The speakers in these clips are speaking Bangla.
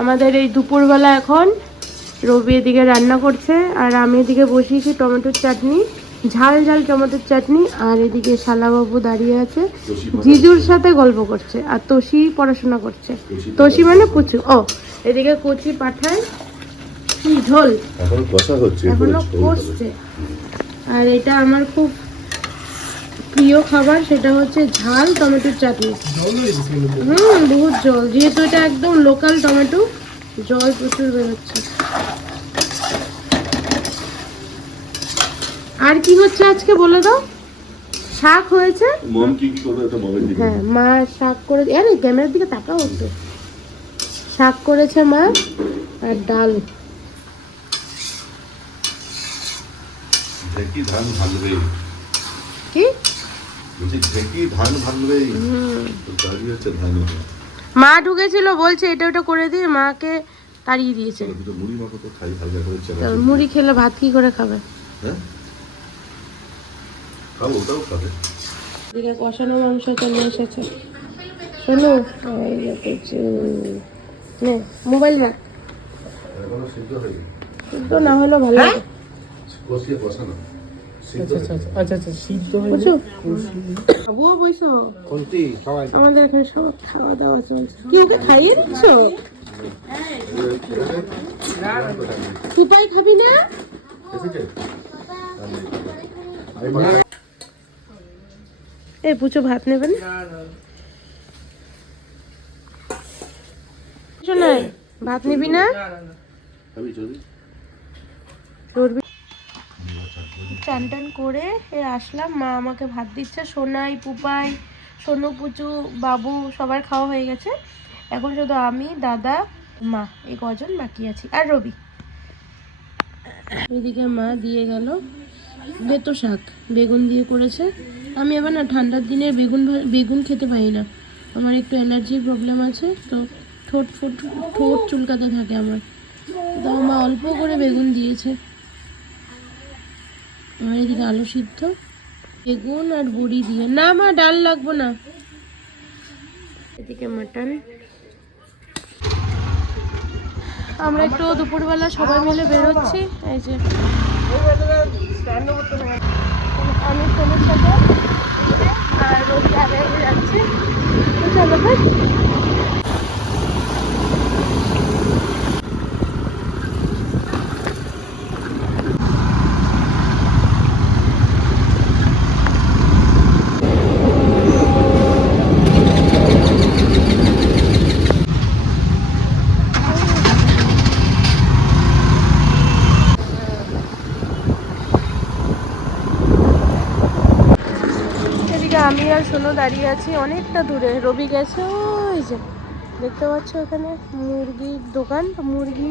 আমাদের এই দুপুরবেলা এখন রবি এদিকে রান্না করছে আর আমি এদিকে বসিয়েছি টমেটোর চাটনি ঝাল ঝাল টমেটোর চাটনি আর এদিকে শালাবাবু দাঁড়িয়ে আছে। জিজুর সাথে গল্প করছে আর তোষি পড়াশোনা করছে। তোষি মানে পুচু ও এদিকে কচি পাঠায় ঝোল। এখনও কষা হচ্ছে। আর এটা আমার খুব প্রিয় খাবার সেটা হচ্ছে ঝাল টমেটোর চাটনি। হুম বহুত জল। যেহেতু এটা একদম লোকাল টমেটো জল প্রচুর বেরোচ্ছে। আর কি হচ্ছে আজকে বলে দাও? শাক হয়েছে? মম কি কি করবে একটা মমের দিকে হ্যাঁ মা শাক করে আরে ক্যামেরার দিকে তাকাও হতো শাক করেছে মা আর ডাল। ঢেকি ধান ভাঙবে। কি? বলছি ঢেকি ধান ভাঙবে দাঁড়িয়ে হচ্ছে ধান মা ঢুকেছিল বলছে এটা ওটা করে দিয়ে মাকে তাড়িয়ে দিয়েছে। মুড়ি মাখো তো খাই হালকা করে তো মুড়ি খেলে ভাত কি করে খাবে? হ্যাঁ? খাব ওটাও খাবে। এদিকে কষানো মাংস চলে এসেছে। শোনো নে মোবাইল রাখ সিদ্ধ না হলেও ভালো কষিয়ে কষানো। আচ্ছা আচ্ছা সিদ্ধ বুঝছ? বাবুও বইসো কোনটি সবাই। আমাদের এখানে সব খাওয়া দাওয়া চলছে। কি ওকে খাইয়ে দিচ্ছ? সুপাই খাবি না? এই পুচো ভাত নেবেন শোনাই ভাত নিবি না? চান টান করে আসলাম। মা আমাকে ভাত দিচ্ছে, সোনাই, পুপাই, সোনু, পুচু, বাবু, সবার খাওয়া হয়ে গেছে। এখন শুধু আমি, দাদা, মা, এই কজন বাকি আছি, আর রবি। এদিকে মা দিয়ে গেল বেতো শাক, বেগুন দিয়ে করেছে। আমি এবার না ঠান্ডার দিনে বেগুন বেগুন খেতে পারি না। আমার একটু অ্যালার্জির প্রবলেম আছে, তো ঠোঁট ফোট ঠোঁট চুলকাতে থাকে আমার। তো মা অল্প করে বেগুন দিয়েছে। আর এদিকে আলু সিদ্ধ বেগুন আর বড়ি দিয়ে। না মা ডাল লাগবো না। এদিকে মাটন। আমরা একটু দুপুরবেলা সবাই মিলে বেরোচ্ছি। এই যে আমি ফোনের সাথে আর রোজ যাচ্ছি। চলো ভাই এদিকে সোনু দাঁড়িয়ে আছি, অনেকটা দূরে। রবি গেছে, ওই যে। দেখতে পাচ্ছ ওখানে মুরগির দোকান। মুরগি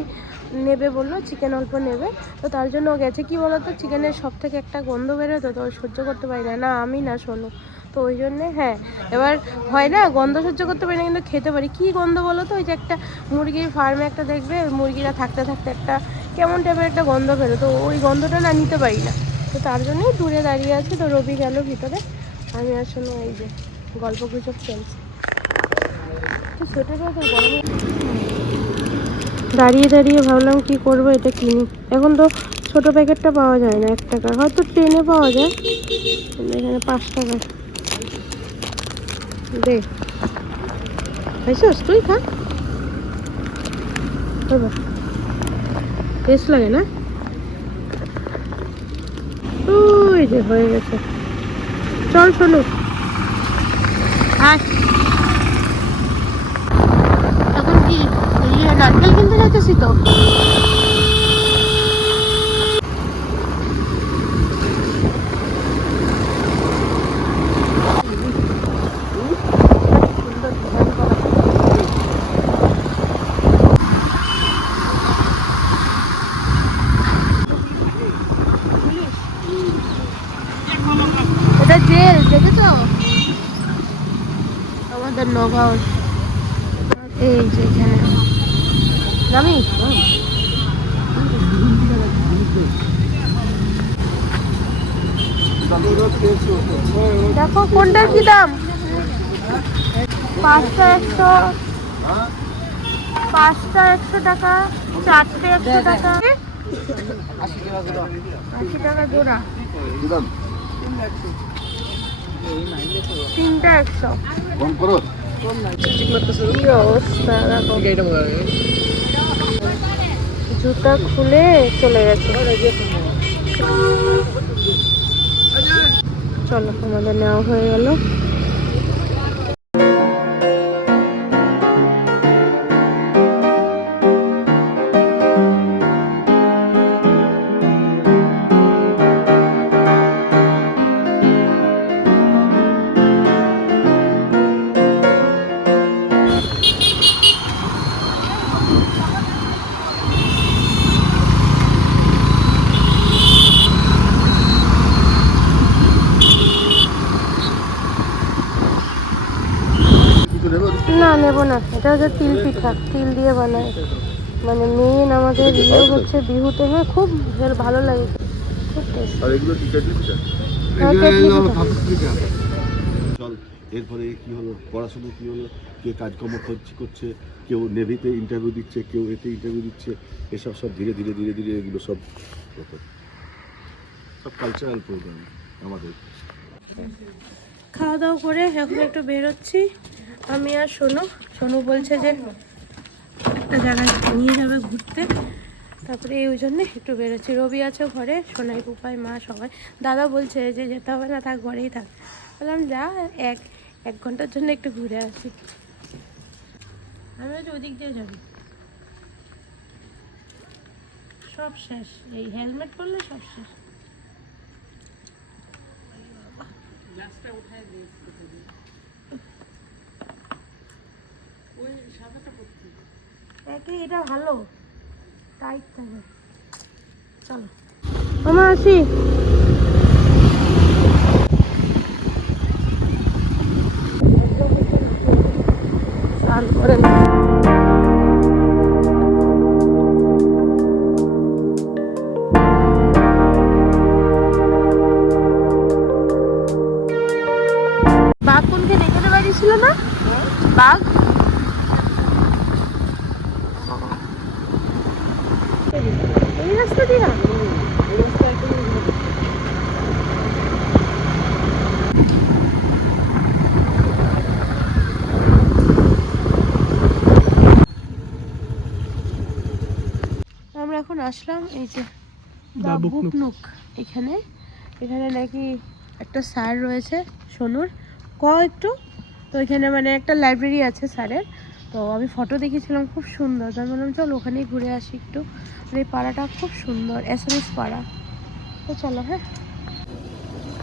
নেবে বলল চিকেন অল্প নেবে। তো তার জন্য ও গেছে। কি বলতো চিকেনের সব থেকে একটা গন্ধ বেরোতো তো সহ্য করতে পারি না। না, আমি না শোনো তো ওই জন্যে হ্যাঁ। এবার হয় না, গন্ধ সহ্য করতে পারি না, কিন্তু খেতে পারি। কি গন্ধ বলো তো, ওই যে একটা মুরগির ফার্মে একটা দেখবে, মুরগিরা থাকতে থাকতে একটা কেমন টাইপের একটা গন্ধ বেরো তো ওই গন্ধটা না নিতে পারি না। তো তার জন্যই দূরে দাঁড়িয়ে আছি। তো রবি গেল ভিতরে। আমি আসলে এই যে গল্প গুজব চলছে তো গরম দাঁড়িয়ে দাঁড়িয়ে ভাবলাম কি করব, এটা কিনি। এখন তো ছোট প্যাকেটটা পাওয়া যায় না, এক টাকা। হয়তো ট্রেনে পাওয়া যায় এখানে পাঁচ টাকা। দে। তুই খা। টেস্ট লাগে না? ওই যে হয়ে গেছে। চল শোনো আয়। এখন কি ইয়ে নারকেল কিনতে যাচ্ছি তো এটা জেল দেখেছ আমাদের নগাঁও এই যে এখানে নামি দেখো, কোনটার কি দাম? পাঁচটা একশো পাঁচটা একশো টাকা, চারটে একশো টাকা। আশি টাকা জোড়া। তিনটা একশো। জুতা খুলে চলে গেছে। চলো আমাদের নেওয়া হয়ে গেল হচ্ছে তিল পিঠা তিল দিয়ে বানায়। মানে মেন আমাদের ইয়ে হচ্ছে বিহুতে হ্যাঁ খুব ভালো লাগে। খুব টেস্ট আর এগুলো কি কেটে হ্যাঁ, পিঠা। এরপরে কি হলো? পড়াশোনা কি হলো? কে কাজকর্ম করছে করছে? কেউ নেভিতে ইন্টারভিউ দিচ্ছে কেউ এতে ইন্টারভিউ দিচ্ছে। এসব সব ধীরে ধীরে ধীরে ধীরে এগুলো সব সব কালচারাল প্রোগ্রাম আমাদের। খাওয়া দাওয়া করে এখন একটু বেরোচ্ছি। আমি আর সোনু সোনু বলছে যে একটা জায়গায় নিয়ে যাবে ঘুরতে। তারপরে এই জন্যে একটু বেরোচ্ছি। রবি আছে ঘরে, সোনাই পুপাই মা সবাই। দাদা বলছে যে যেতে হবে না, থাক, ঘরেই থাক। বললাম, যা, এক এক ঘণ্টার জন্য একটু ঘুরে আসি। আমি হচ্ছে ওদিক দিয়ে যাবি? সব শেষ। এই হেলমেট পরলে সব শেষ। এটা ভালো। চলো। আসি। বাঘ কোনকে দেখতে ছিল না? বাঘ এই রাস্তা দিয়া আমরা এখন আসলাম এই যে দা বুকনুক। এখানে। এখানে নাকি একটা স্যার রয়েছে সোনুর। ক একটু? তো এখানে মানে একটা লাইব্রেরি আছে স্যারের। তো আমি ফটো দেখেছিলাম খুব সুন্দর। আমি বললাম চল ওখানেই ঘুরে আসি একটু। আর এই পাড়াটা খুব সুন্দর এস এম এস পাড়া। তো চলো হ্যাঁ।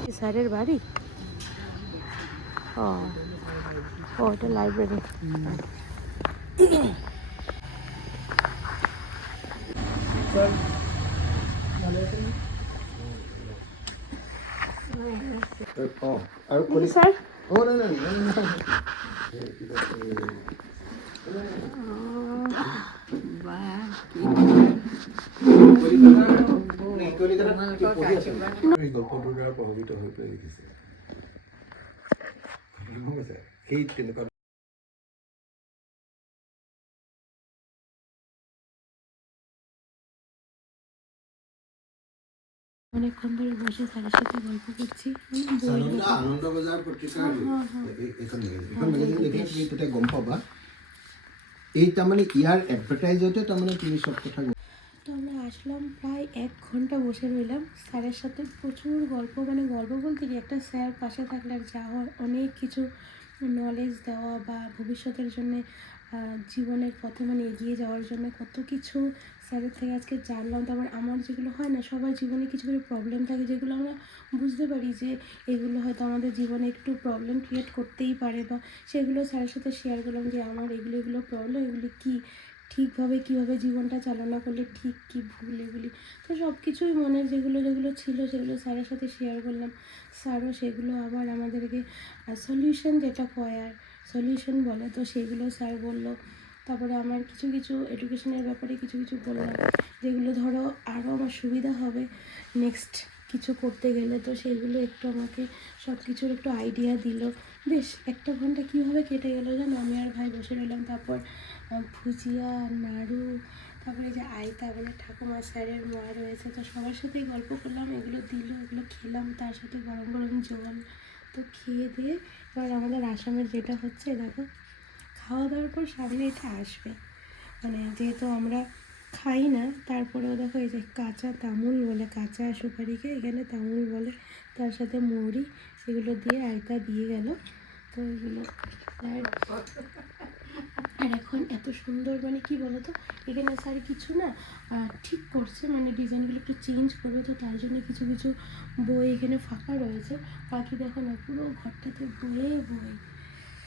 এই স্যারের বাড়ি? ও ও এটা লাইব্রেরি। নাই। গল্পটোৰ দ্বাৰা প্ৰভাৱিত হৈ পেলাই লিখিছে সেই তেনেকুৱা অনেকক্ষণ ধরে বসে স্যারের সাথে গল্প করছি। এই- দেখিলে তুমি তেতিয়া গম পাবা এই তাৰমানে ইয়াৰ এডভাৰটাইজতে তাৰমানে তুমি চব কথা তো আমরা আসলাম প্রায় এক ঘণ্টা বসে রইলাম। স্যারের সাথে প্রচুর গল্প মানে গল্প বলতে কি একটা স্যার পাশে থাকলে আর যা হয় অনেক কিছু নলেজ দেওয়া বা ভবিষ্যতের জন্য জীবনের পথে মানে এগিয়ে যাওয়ার জন্য কত কিছু স্যারের থেকে আজকে জানলাম। তারপর আমার যেগুলো হয় না, সবার জীবনে কিছু কিছু প্রবলেম থাকে যেগুলো আমরা বুঝতে পারি যে এগুলো হয়তো আমাদের জীবনে একটু প্রবলেম ক্রিয়েট করতেই পারে বা সেগুলো স্যারের সাথে শেয়ার করলাম যে আমার এগুলো এগুলো প্রবলেম এগুলি কী? ঠিকভাবে কীভাবে জীবনটা চালনা করলে ঠিক কী ভুল এগুলি? তো সব কিছুই মনের যেগুলো যেগুলো ছিল সেগুলো স্যারের সাথে শেয়ার করলাম। স্যারও সেগুলো আবার আমাদেরকে সলিউশন যেটা কয় আর সলিউশন বলে। তো সেগুলো স্যার বলল। তারপরে আমার কিছু কিছু এডুকেশনের ব্যাপারে কিছু কিছু বললাম যেগুলো ধরো আরও আমার সুবিধা হবে নেক্সট কিছু করতে গেলে। তো সেগুলো একটু আমাকে সব কিছুর একটু আইডিয়া দিল। বেশ, একটা ঘণ্টা কীভাবে কেটে গেলো জানো? আমি আর ভাই বসে রইলাম। তারপর ভুজিয়া, নাড়ু, তারপরে যে আয়তা মানে ঠাকুমা স্যারের মা রয়েছে। তো সবার সাথেই গল্প করলাম। এগুলো দিল, এগুলো খেলাম। তার সাথে গরম গরম জল। তো খেয়ে দিয়ে এবার আমাদের আসামের যেটা হচ্ছে, দেখো, খাওয়া দাওয়ার পর সামনে এটা আসবে। মানে যেহেতু আমরা খাই না, তারপরেও দেখো এই যে কাঁচা তামুল বলে, কাঁচা সুপারিকে এখানে তামুল বলে, তার সাথে মৌরি সেগুলো দিয়ে আয়তা দিয়ে গেল। তো এগুলো আর এখন এত সুন্দর মানে কি বলো তো এখানে স্যার কিছু না ঠিক করছে মানে ডিজাইনগুলো একটু চেঞ্জ করবে, তো তার জন্য কিছু কিছু বই এখানে ফাঁকা রয়েছে। বাকি দেখো না, পুরো ঘরটাতে বয়ে বই।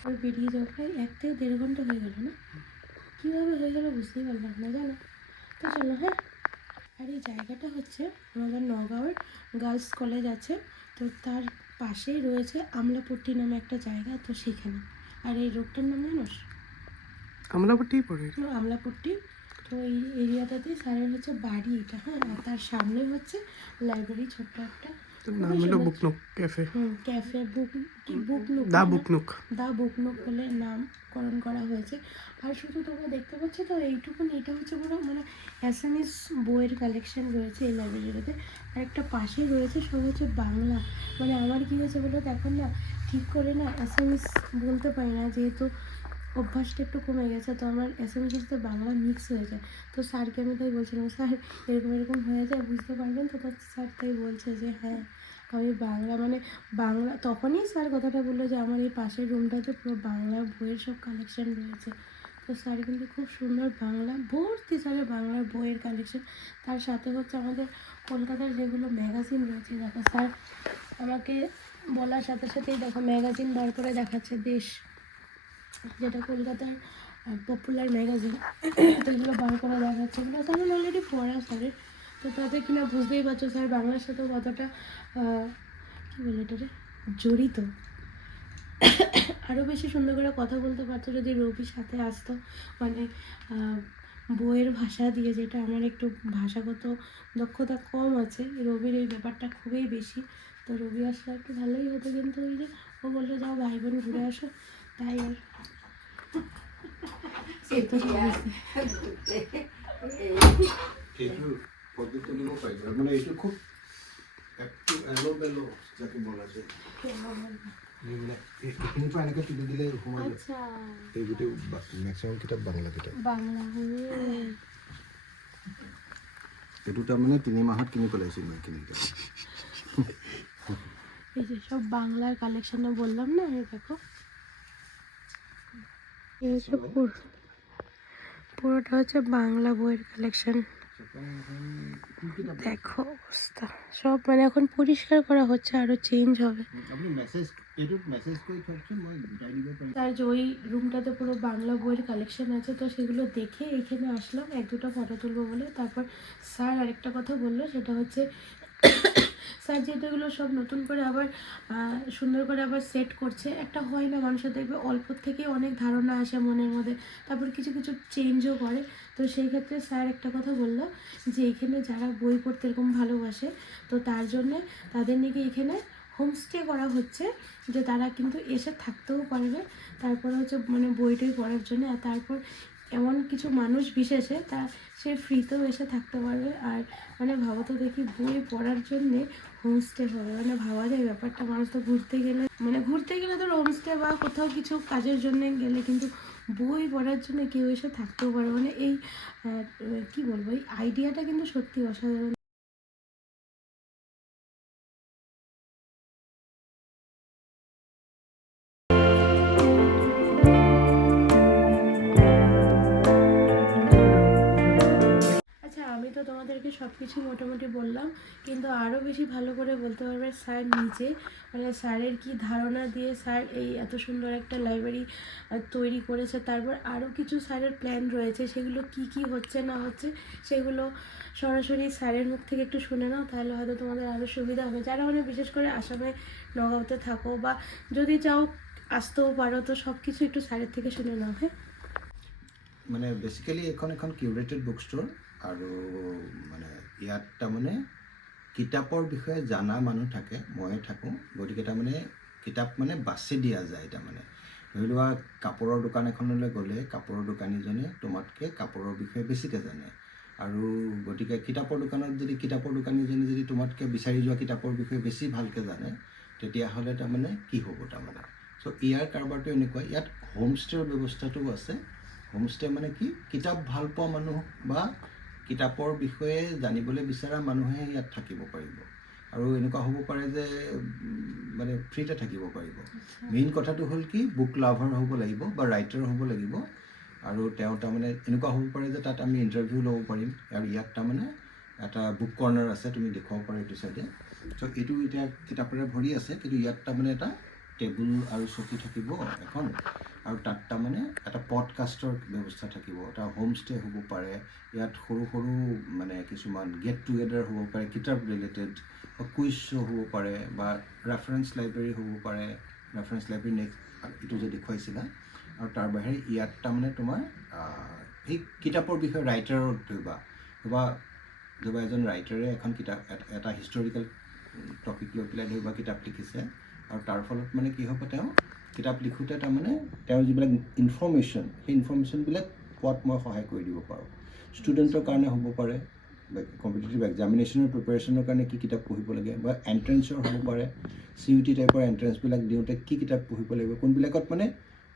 আর বেরিয়ে যাও প্রায় এক থেকে দেড় ঘণ্টা হয়ে গেল না? কীভাবে হয়ে গেল বুঝতেই পারলাম না, জানো? তো চলো হ্যাঁ? আর এই জায়গাটা হচ্ছে আমাদের নগাঁওয়ের গার্লস কলেজ আছে, তো তার পাশেই রয়েছে আমলাপট্টি নামে একটা জায়গা, তো সেখানে। আর এই রোগটার নাম জানোস? আমলাপট্টিই পড়ে আমলাপট্টি তো এই এরিয়াটাতেই স্যারের হচ্ছে বাড়ি এটা হ্যাঁ আর তার সামনে হচ্ছে লাইব্রেরি ছোট্ট একটা। নাম হলো বুকনুক ক্যাফে। ক্যাফে বুক কি বুক নুক দা বুকনুক। দা বুকনুক বলে নামকরণ করা হয়েছে। আর শুধু তোমরা দেখতে পাচ্ছ তো এইটুকুন এটা হচ্ছে পুরো মানে অ্যাসামিস বইয়ের কালেকশন রয়েছে এই লাইব্রেরিটাতে আর একটা পাশেই রয়েছে সব হচ্ছে বাংলা। মানে আমার কী হয়েছে বলো এখন না ঠিক করে না অ্যাসামিস বলতে পারি না যেহেতু অভ্যাসটা একটু কমে গেছে, তো আমার অ্যাসামিসের সাথে বাংলা মিক্স হয়ে যায়। তো স্যারকে আমি তাই বলছিলাম, স্যার, এরকম এরকম হয়ে যায়, বুঝতে পারবেন তো? তো স্যার তাই বলছে যে হ্যাঁ আমি বাংলা মানে বাংলা তখনই স্যার কথাটা বলল যে, আমার এই পাশের রুমটাতে পুরো বাংলা বইয়ের সব কালেকশন রয়েছে। তো স্যার কিন্তু খুব সুন্দর বাংলা ভর্তি স্যারের বাংলার বইয়ের কালেকশন তার সাথে হচ্ছে আমাদের কলকাতার যেগুলো ম্যাগাজিন রয়েছে, দেখো স্যার, আমাকে বলার সাথে সাথেই দেখো ম্যাগাজিন বার করে দেখাচ্ছে দেশ যেটা কলকাতার পপুলার ম্যাগাজিন তো এগুলো বার করে দেখাচ্ছে। তো আমার অলরেডি পড়া স্যারের তো তাতে কিনা বুঝতেই পারছ, স্যার বাংলার সাথেও কতটা কী বলে এটারে জড়িত। আরও বেশি সুন্দর করে কথা বলতে পারতো যদি রবি সাথে আসতো। মানে বইয়ের ভাষা দিয়ে, যেটা আমার একটু ভাষাগত দক্ষতা কম আছে, রবির এই ব্যাপারটা খুবই বেশি। তো রবি আসলে একটু ভালোই হতো কিন্তু ওই যে, ও বলল, যাও ভাই বোন ঘুরে আসো। তাই পদ্ধতি মানে এইটো খুব একটু এলো বেলো যাকে বলা যায় এনেকৈ তুলি দিলে সোমাই যায় আচ্ছা এই গোটেই মেক্সিমাম কিতাপ বাংলা কিতাপ বাংলা এইটো তাৰমানে তিনি মাহত কিনি পেলাইছোঁ মই এই যে সব বাংলার কালেকশন বললাম না এই দেখো এই পুরোটা হচ্ছে বাংলা বইয়ের কালেকশন দেখো অবস্থা। সব মানে এখন পরিষ্কার করা হচ্ছে আরও চেঞ্জ হবে। তার যে ওই রুমটাতে পুরো বাংলা বইয়ের কালেকশন আছে তো সেগুলো দেখে এখানে আসলাম এক দুটো ফটো তুলবো বলে। তারপর স্যার আরেকটা কথা বলল সেটা হচ্ছে স্যার যেহেতু এগুলো সব নতুন করে আবার সুন্দর করে আবার সেট করছে। একটা হয় না, মানুষের দেখবে অল্প থেকে অনেক ধারণা আসে মনের মধ্যে। তারপর কিছু কিছু চেঞ্জও করে। তো সেই ক্ষেত্রে স্যার একটা কথা বলল যে, এখানে যারা বই পড়তে এরকম ভালোবাসে, তো তার জন্যে তাদের নাকি এখানে হোমস্টে করা হচ্ছে, যে তারা কিন্তু এসে থাকতেও পারবে। তারপরে হচ্ছে মানে বইটই পড়ার জন্য। আর তারপর এমন কিছু মানুষ বিশেষে, তা সে ফ্রিতেও এসে থাকতে পারবে। আর মানে ভাবো তো দেখি বই পড়ার জন্যে হোমস্টে হবে। মানে ভাবা যায় ব্যাপারটা, মানুষ তো ঘুরতে গেলে মানে ঘুরতে গেলে তো হোমস্টে বা কোথাও কিছু কাজের জন্য গেলে কিন্তু বই পড়ার জন্য কেউ এসে থাকতেও পারে। মানে এই কি বলব, এই আইডিয়াটা কিন্তু সত্যি অসাধারণ। সব কিছু মোটামুটি বললাম, কিন্তু আরও বেশি ভালো করে বলতে পারবে স্যার নিজে। মানে স্যারের কি ধারণা দিয়ে স্যার এই এত সুন্দর একটা লাইব্রেরি তৈরি করেছে, তারপর আরও কিছু স্যারের প্ল্যান রয়েছে, সেগুলো কি কি হচ্ছে না হচ্ছে সেগুলো সরাসরি স্যারের মুখ থেকে একটু শুনে নাও, তাহলে হয়তো তোমাদের আরও সুবিধা হবে। যারা মানে বিশেষ করে আসামে নগাঁওতে থাকো বা যদি চাও আসতেও পারো, তো সব কিছু একটু স্যারের থেকে শুনে নাও হ্যাঁ? মানে বেচিকেলি এইখন এখন কিউৰেটেড বুক ষ্ট'ৰ আৰু মানে ইয়াত তাৰমানে কিতাপৰ বিষয়ে জানা মানুহ থাকে ময়ে থাকোঁ। গতিকে তাৰমানে কিতাপ মানে বাছি দিয়া যায় তাৰমানে। ধৰি লোৱা, কাপোৰৰ দোকান এখনলৈ গ'লে কাপোৰৰ দোকানীজনে তোমাতকৈ কাপোৰৰ বিষয়ে বেছিকৈ জানে। আৰু গতিকে কিতাপৰ দোকানত যদি, কিতাপৰ দোকানীজনে যদি তোমাতকৈ বিচাৰি যোৱা কিতাপৰ বিষয়ে বেছি ভালকৈ জানে, তেতিয়াহ'লে তাৰমানে কি হ'ব তাৰমানে? চ' ইয়াৰ কাৰবাৰটো এনেকুৱা, ইয়াত হোমষ্টেৰ ব্যৱস্থাটোও আছে। হোমষ্টে মানে কি? কিতাপ ভালো পোৱা মানুহ বা কিতাপৰ বিষয়ে জানিবলৈ বিচৰা মানুহে ইয়াত থাকিব পাৰিব। আৰু এনেকুৱা হ'ব পাৰে যে মানে ফ্ৰীতে থাকিব পাৰিব। মেইন কথাটো হ'ল কি বুক লাভাৰ হ'ব লাগিব বা ৰাইটাৰ হ'ব লাগিব। আৰু তেওঁ তাৰমানে এনেকুৱা হ'ব পাৰে যে তাত আমি ইণ্টাৰভিউ ল'ব পাৰিম। আৰু ইয়াত তাৰমানে এটা বুক কৰ্ণাৰ আছে তুমি দেখুৱাব পাৰা এইটো চাইডে চ' এইটো এতিয়া কিতাপেৰে ভৰি আছে কিন্তু ইয়াত তাৰমানে এটা টেবুল আৰু চকী থাকিব এখন। আৰু তাত তাৰমানে এটা পডকাষ্টৰ ব্যৱস্থা থাকিব। এটা হোমষ্টে হ'ব পাৰে, ইয়াত সৰু সৰু মানে কিছুমান গেট টুগেডাৰ হ'ব পাৰে কিতাপ ৰিলেটেড বা কুইজ শ্ব' হ'ব পাৰে বা ৰেফাৰেঞ্চ লাইব্ৰেৰী হ'ব পাৰে। ৰেফাৰেঞ্চ লাইব্ৰেৰী নেক্সট এইটো যে দেখুৱাইছিলা, আৰু তাৰ বাহিৰে ইয়াত তাৰমানে তোমাৰ সেই কিতাপৰ বিষয়ে ৰাইটাৰৰ ধৰিবা ধৰিবা ধৰিবা এজন ৰাইটাৰে এখন কিতাপ, এটা হিষ্টৰিকেল টপিক লৈ পেলাই ধৰিবা কিতাপ লিখিছে। আৰু তাৰ ফলত মানে কি হ'ব তেওঁ কিতাপ লিখোঁতে তাৰমানে তেওঁৰ যিবিলাক ইনফৰ্মেশ্যন সেই ইনফৰ্মেশ্যনবিলাক পোৱাত মই সহায় কৰি দিব পাৰোঁ। ষ্টুডেণ্টৰ কাৰণে হ'ব পাৰে কম্পিটিটিভ এক্সামিনেশ্যনৰ প্ৰিপেৰেশ্যনৰ কাৰণে কি কিতাপ পঢ়িব লাগে বা এণ্ট্ৰেঞ্চৰ হ'ব পাৰে। চি ইউ টি টাইপৰ এণ্ট্ৰেঞ্চবিলাক দিওঁতে কি কিতাপ পঢ়িব লাগিব কোনবিলাকত মানে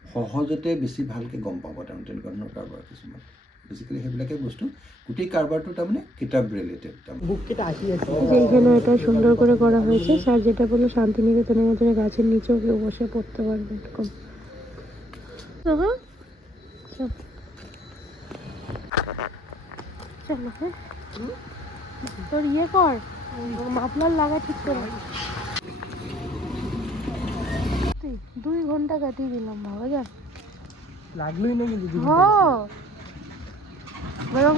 সহজতে বেছি ভালকৈ গম পাব তাৰমানে তেনেকুৱা ধৰণৰ কাৰবাৰ কিছুমান। বেচিকেলি সেইবিলাকে বস্তু গোটেই কাৰবাৰটো তাৰমানে কিতাপ রিলেটেড এইখানে এটা সুন্দর করে করা হয়েছে। স্যার যেটা বলল শান্তিনিকেতনের মধ্যে গাছের নিচেও কেউ বসে পড়তে পারবে এরকম। তো হ্যাঁ চল। চলো হ্যাঁ। তোর ইয়ে কর। মাফলার লাগা ঠিক করে। দুই ঘণ্টা কাটিয়ে দিলাম বাবা। যা লাগলোই না কিন্তু হ্যাঁ। বরং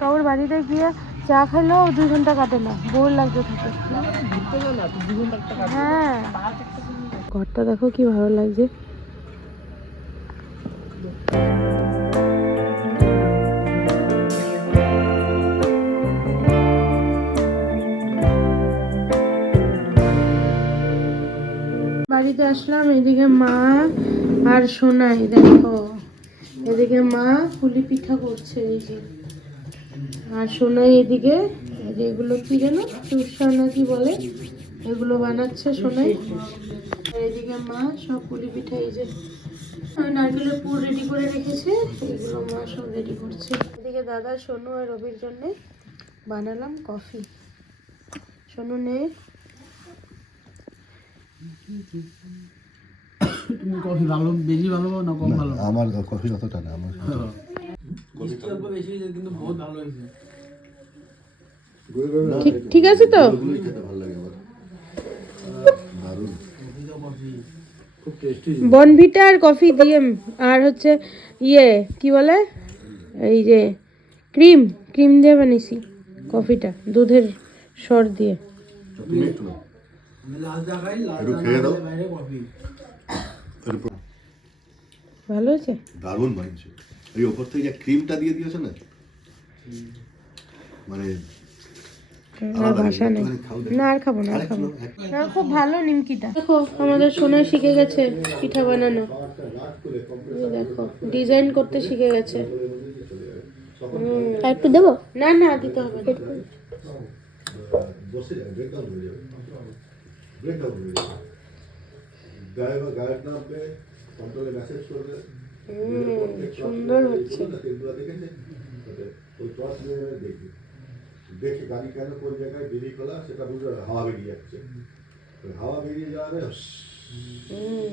কারোর বাড়িতে গিয়ে চা খেলেও দুই ঘণ্টা কাটে না, বোর লাগতে থাকে। হ্যাঁ। ঘরটা দেখো কি ভালো লাগছে। বাড়িতে আসলাম, এদিকে মা আর সোনাই, দেখো। এদিকে মা পুলি পিঠা করছে এই যে আর সোনাই এদিকে এগুলো কি যেন চুষা না কি বলে, এগুলো বানাচ্ছে সোনাই। এদিকে মা সব পুলি পিঠা এই যে নারকেলের পুর রেডি করে রেখেছে, এগুলো মা সব রেডি করছে। এদিকে দাদা, সোনু আর রবির জন্য বানালাম কফি সোনু নে। তুমি কফি ভালো বেশি ভালো না কম ভালো? আমার কফি অতটা না আমার বেশি কিন্তু বহুত ভালো হয়েছে। ঠিক ঠিক আছে তো? ওগুলোই খেতে ভালো লাগে আমার। দারুণ। কফি তো কফি। খুব টেস্টি বনভিটা আর কফি দিয়ে আর হচ্ছে ইয়ে কি বলে? এই যে ক্রিম ক্রিম দিয়ে বানিয়েছি কফিটা দুধের সর দিয়ে তুমি একটু নাও। আমি লাল চা খাই লাল একটু চা খেয়ে না দাও। খেলে বাইরে কফি এরপর ভালো হয়েছে? দারুণ বানিয়েছে এই ওপর থেকে যে ক্রিমটা দিয়ে দিয়েছে না? মানে আর ভাষা নেই। একটুখানি না আর খাব না আর খাব না। খুব ভালো নিমকিটা। দেখো আমাদের সোনা শিখে গেছে পিঠা বানানো। দেখো ডিজাইন করতে শিখে গেছে। আর একটু দেবো? না না দিতে হবে। হয়ে হয়ে কন্ট্রোলে মেসেজ করবে সুন্দর হচ্ছে ওই টর্চ নিয়ে দেখবে দেখে গাড়ি কেন কোন জায়গায় বেরিয়ে খোলা সেটা বুঝতে হাওয়া বেরিয়ে যাচ্ছে হাওয়া বেরিয়ে যাবে হুম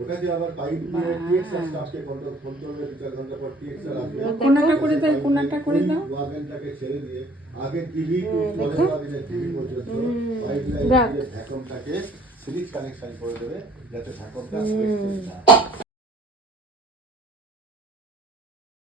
ওটা যে আবার পাইপ দিয়ে টিএক্সআর স্টাফকে কন্ট্রোল ফোন দু চার ঘণ্টা পর টিএক্সআর আসবে কোনটা করে দাও কোনটা করে দাও ওয়াগনটাকে ছেড়ে দিয়ে আগে টিভি টু পরের ওয়াগনের টিভি পর্যন্ত পাইপ লাইন দিয়ে সিরিজ কানেকশন করে দেবে যাতে ঢাকনটা